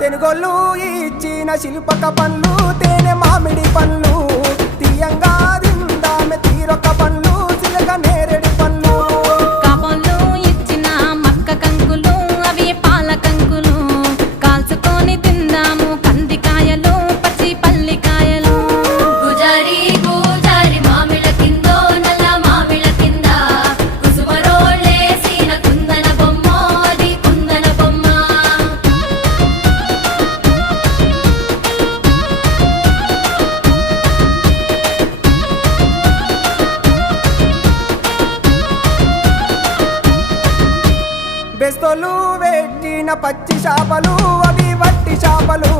తెనుగోళ్ళు ఇచ్చిన శిల్పక పండ్లు తేనె మామిడి పండ్లు తీయంగా తిందామె తీరొక్క పండ్లు చిలక నేరేడి పండ్లు కాబోళ్ళు ఇచ్చిన మక్క కంకులు అవి పాల కంకులు కాల్చుకొని తిందాము కందికాయలు పచ్చి పల్లికాయలు గుజారి గుజారి మామిళ్ళ కిందో నల్ల మామిళ్ళ కింద కుసుమరోళ్ళేసిన కుందన బొమ్మ అది కుందన బొమ్మ బెస్తోలు పెట్టిన పచ్చి చేపలు అవి వట్టి చేపలు